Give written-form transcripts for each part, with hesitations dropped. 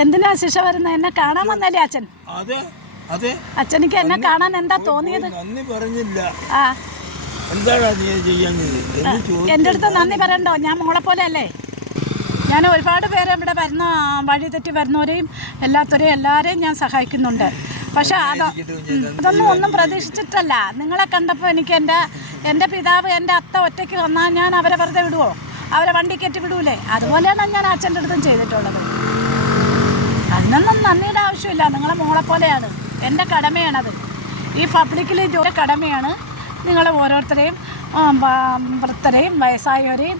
എന്തിനാ ശിക്ഷ വരുന്നത്? എന്നെ കാണാൻ വന്നല്ലേ അച്ഛൻ? അതെ അതെ. അച്ഛനിക്ക് എന്നെ കാണാൻ എന്താ തോന്നിയത്? നന്ദി പറഞ്ഞില്ല. ആ എന്താണ് നീ ചെയ്യാൻ? എൻ്റെ അടുത്ത് നന്ദി പറയണ്ടോ? ഞാൻ മോളെ പോലെ അല്ലേ? ഞാൻ ഒരുപാട് പേരെ ഇവിടെ വരുന്ന വഴി തെറ്റി വരുന്നവരെയും എല്ലാവരെയും ഞാൻ സഹായിക്കുന്നുണ്ട്. പക്ഷെ അതൊന്നും ഒന്നും പ്രതീക്ഷിച്ചിട്ടല്ല. നിങ്ങളെ കണ്ടപ്പോൾ എനിക്ക് എൻ്റെ പിതാവ് എൻ്റെ അത്ത ഒറ്റയ്ക്ക് വന്നാൽ ഞാൻ അവരെ വെറുതെ വിടുവോ? അവരെ വണ്ടി കയറ്റി വിടൂലേ? അതുപോലെയാണ് ഞാൻ അച്ഛൻ്റെ അടുത്തും ചെയ്തിട്ടുള്ളത്. അതിനൊന്നും നന്ദിയുടെ ആവശ്യമില്ല. നിങ്ങളെ മോളെ പോലെയാണ്. എൻ്റെ കടമയാണത്. ഈ പബ്ലിക്കിൽ ജോലി കടമയാണ്. നിങ്ങളെ ഓരോരുത്തരെയും വൃദ്ധരെയും വയസ്സായവരെയും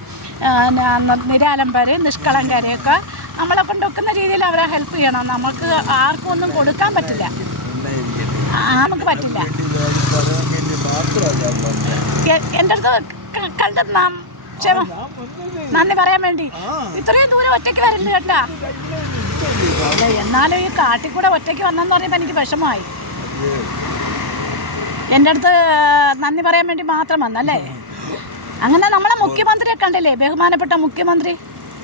നിരാലംബരെയും നിഷ്കളങ്കരെയൊക്കെ നമ്മളെ കൊണ്ടൊക്കുന്ന രീതിയിൽ അവരെ ഹെൽപ്പ് ചെയ്യണം. നമുക്ക് ആർക്കും ഒന്നും കൊടുക്കാൻ പറ്റില്ല. നമുക്ക് പറ്റില്ല. എൻ്റെ അടുത്ത് കണ്ട നന്ദി പറയാൻ വേണ്ടി ഇത്രയും ദൂരം ഒറ്റയ്ക്ക് വരില്ല കേട്ടാ. അല്ല, എന്നാലും ഈ കാട്ടിൽ കൂടെ ഒറ്റയ്ക്ക് വന്നെന്ന് പറയുമ്പോൾ എനിക്ക് വിഷമമായി. എൻ്റെ അടുത്ത് നന്ദി പറയാൻ വേണ്ടി മാത്രം വന്നല്ലേ? അങ്ങനെ നമ്മളെ മുഖ്യമന്ത്രിയെ കണ്ടില്ലേ? ബഹുമാനപ്പെട്ട മുഖ്യമന്ത്രി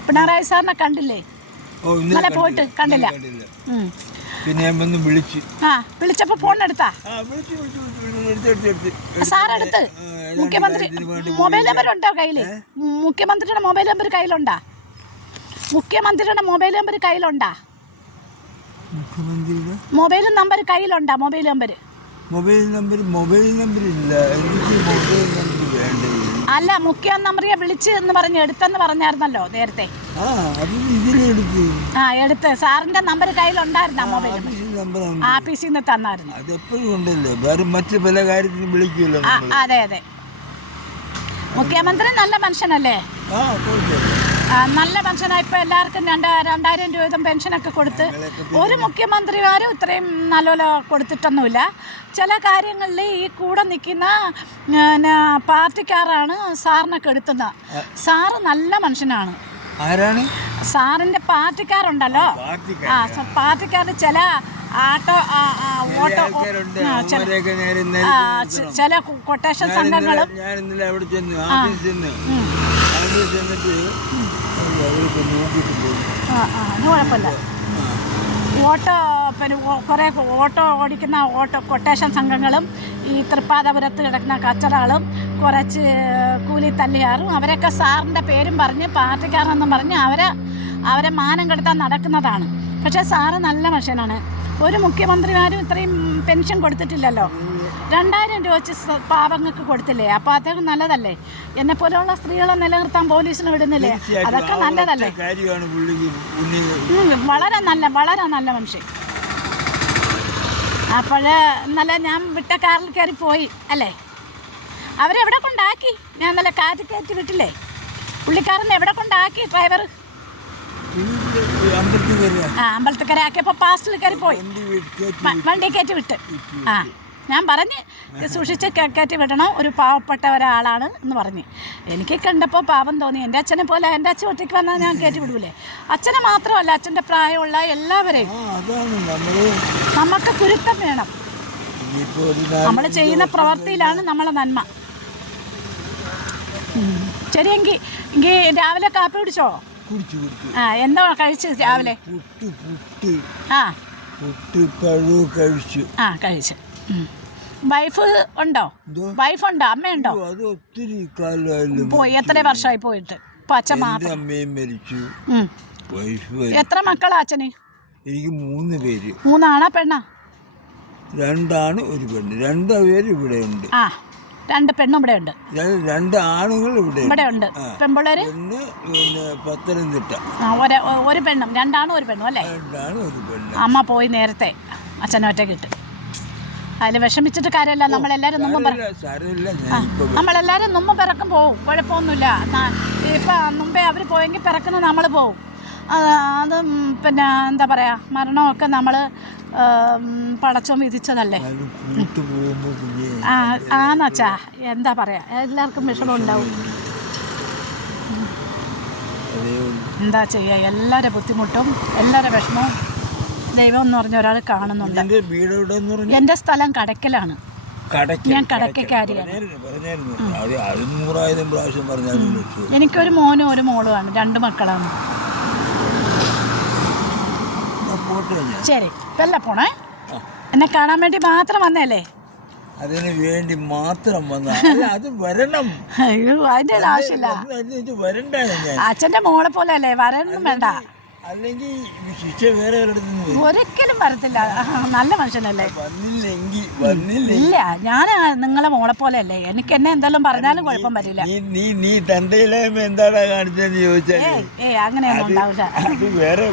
പിണറായി സാറിനെ കണ്ടില്ലേ? ഇന്നലെ പോയിട്ട് കണ്ടില്ല. വിളിച്ചപ്പോ ഫോൺ എടുത്താ സാറെടുത്ത്? മുഖ്യമന്ത്രി മൊബൈൽ നമ്പർ ഉണ്ടോ കയ്യില്? മുഖ്യമന്ത്രിയുടെ മൊബൈൽ നമ്പർ കയ്യിലുണ്ടാ? മുഖ്യമന്ത്രിയുടെ മൊബൈൽ നമ്പർ കയ്യിലുണ്ടാ? മൊബൈൽ നമ്പർ കയ്യിലുണ്ടാ? മൊബൈൽ നമ്പർ ഇല്ല. അല്ല, മുഖ്യമന്ത്രിയെ വിളിച്ച് എന്ന് പറഞ്ഞ് എടുത്തെന്ന് പറഞ്ഞായിരുന്നല്ലോ നേരത്തെ. എടുത്ത് സാറിന്റെ നമ്പർ കയ്യിലുണ്ടായിരുന്ന മൊബൈൽ ആഫീസിൽ നിന്ന് തന്നായിരുന്നു. അതെ അതെ. മുഖ്യമന്ത്രി നല്ല മനുഷ്യനല്ലേ? നല്ല മനുഷ്യനായി. ഇപ്പോൾ എല്ലാവർക്കും 2000 രൂപ വീതം പെൻഷനൊക്കെ കൊടുത്ത് ഒരു മുഖ്യമന്ത്രിമാരും ഇത്രയും നല്ലപോലെ കൊടുത്തിട്ടൊന്നുമില്ല. ചില കാര്യങ്ങളിൽ ഈ കൂടെ നിൽക്കുന്ന പാർട്ടിക്കാരാണ് സാറിനൊക്കെ എടുത്തുന്നത്. സാറ് നല്ല മനുഷ്യനാണ്. സാറിൻ്റെ പാർട്ടിക്കാരുണ്ടല്ലോ, പാർട്ടിക്കാർ ചില ചില കൊട്ടേഷൻ സംഘങ്ങളും കുഴപ്പമില്ല. കുറേ ഓട്ടോ ഓടിക്കുന്ന കൊട്ടേഷൻ സംഘങ്ങളും ഈ തൃപ്പാദപുരത്ത് കിടക്കുന്ന കച്ചടകളും കുറച്ച് കൂലി തല്ലിയാറും അവരൊക്കെ സാറിൻ്റെ പേരും പറഞ്ഞ് പാർട്ടിക്കാരെന്നും പറഞ്ഞ് അവരെ മാനം കെടുത്താൻ നടക്കുന്നതാണ്. പക്ഷേ സാറ് നല്ല മനുഷ്യനാണ്. ഒരു മുഖ്യമന്ത്രിമാരും ഇത്രയും പെൻഷൻ കൊടുത്തിട്ടില്ലല്ലോ. 2000 രൂപ വെച്ച് പാവങ്ങൾക്ക് കൊടുത്തില്ലേ? അപ്പോൾ അദ്ദേഹം നല്ലതല്ലേ? എന്നെ പോലെയുള്ള സ്ത്രീകളെ നിലനിർത്താൻ പോലീസിന് വിടുന്നില്ലേ? അതൊക്കെ നല്ലതല്ലേ? വളരെ നല്ല മനുഷ്യൻ. അപ്പോഴേ ഇന്നലെ ഞാൻ വിട്ട കാറിൽ കയറി പോയി അല്ലേ? അവരെവിടെ കൊണ്ടാക്കി? ഞാൻ ഇന്നലെ കാറ്റ് കയറ്റി വിട്ടില്ലേ? പുള്ളിക്കാരൻ എവിടെ കൊണ്ടാക്കി ഡ്രൈവർ? അമ്പലത്തിക്കര ആക്കിയപ്പോൾ പാസ്റ്റിൽ കയറി പോയി വണ്ടി കയറ്റി വിട്ട്. ഞാൻ പറഞ്ഞ് സൂക്ഷിച്ച് കയറ്റി വിടണം, ഒരു പാവപ്പെട്ട ഒരാളാണ് എന്ന് പറഞ്ഞ്. എനിക്ക് കണ്ടപ്പോൾ പാവം തോന്നി. എൻ്റെ അച്ഛനെ പോലെ എൻ്റെ അച്ഛൻ ഒറ്റയ്ക്ക് വന്നാൽ ഞാൻ കയറ്റി വിടൂലേ? അച്ഛനെ മാത്രമല്ല, അച്ഛൻ്റെ പ്രായമുള്ള എല്ലാവരെയും. നമുക്ക് കുരുത്തം വേണം. നമ്മൾ ചെയ്യുന്ന പ്രവൃത്തിയിലാണ് നമ്മളെ നന്മ. ശരിയെങ്കിൽ രാവിലെ കാപ്പി കുടിച്ചോ? എന്താ കഴിച്ചു രാവിലെ? കഴിച്ചു. വൈഫ് ഉണ്ടോ? അമ്മയുണ്ടോ? പോയി. എത്ര വർഷമായി പോയിട്ട്? ഇപ്പൊ അച്ഛൻ മാത്രം. എത്ര മക്കളാ അച്ഛന്? എനിക്ക് 3 പേര്. 3 പെണ്ണാ? 2 ആണ്, 1 പെണ്ണ്. 2 പേര് ഇവിടെ ഉണ്ട്. 2 പെണ്ണും ഇവിടെ ഉണ്ട്. 2 ആണുങ്ങൾ ഇവിടെ ഉണ്ട്. പെൺപിള്ളേര് പത്തനംതിട്ട. ഒരു പെണ്ണും 2 ആണും 1 പെണ്ണും അല്ലേ? അമ്മ പോയി നേരത്തെ. അച്ഛനെ ഒറ്റ കിട്ടും. അതിൽ വിഷമിച്ചിട്ട് കാര്യമല്ല. നമ്മളെല്ലാവരും മുമ്പ് പിറക്കും പോവും. കുഴപ്പമൊന്നുമില്ല. ഇപ്പം മുമ്പേ അവർ പോയെങ്കിൽ പിറക്കുന്ന നമ്മൾ പോവും. അത് പിന്നെ എന്താ പറയുക, മരണമൊക്കെ നമ്മൾ പടച്ചോൻ വിധിച്ചതല്ലേ. ആന്നച്ചാ, എന്താ പറയാ, എല്ലാവർക്കും വിഷമം ഉണ്ടാവും. എന്താ ചെയ്യുക? എല്ലാവരുടെ ബുദ്ധിമുട്ടും എല്ലാവരുടെ വിഷമവും ദൈവം എന്ന് പറഞ്ഞ ഒരാൾ കാണുന്നുണ്ട്. എൻ്റെ സ്ഥലം കടക്കലാണ്. ഞാൻ കടക്കക്കാരിയാണ്. എനിക്കൊരു മോനും ഒരു മോളുമാണ്. 2 മക്കളാണ്. പോട്ടെ ഞാൻ. ശരി വല്ല പോണേ. എന്നെ കാണാൻ വേണ്ടി മാത്രം വന്നല്ലേ? അതിന് വേണ്ടി മാത്രം വന്ന അത് വരണം. അയ്യോ അതിന്റെ ആവശ്യമില്ല. വരണ്ട ഞാൻ. അച്ഛന്റെ മോളെ പോലെ അല്ലേ, വരണമെന്നും വേണ്ട. അല്ലെങ്കിൽ ശിക്ഷ വേറെ ഒരിക്കലും വരത്തില്ല. നല്ല മനുഷ്യനല്ലേ. വന്നില്ല. ഞാൻ നിങ്ങളെ മോളെ പോലെ അല്ലേ, എനിക്ക് എന്നെ എന്തെല്ലാം പറഞ്ഞാലും കുഴപ്പം വരില്ല. നീ തന്തയിലായ്മ എന്താടാ കാണിച്ചെന്ന് ചോദിച്ചാൽ അങ്ങനെയൊന്നും ഉണ്ടാവില്ല. അത് വേറെ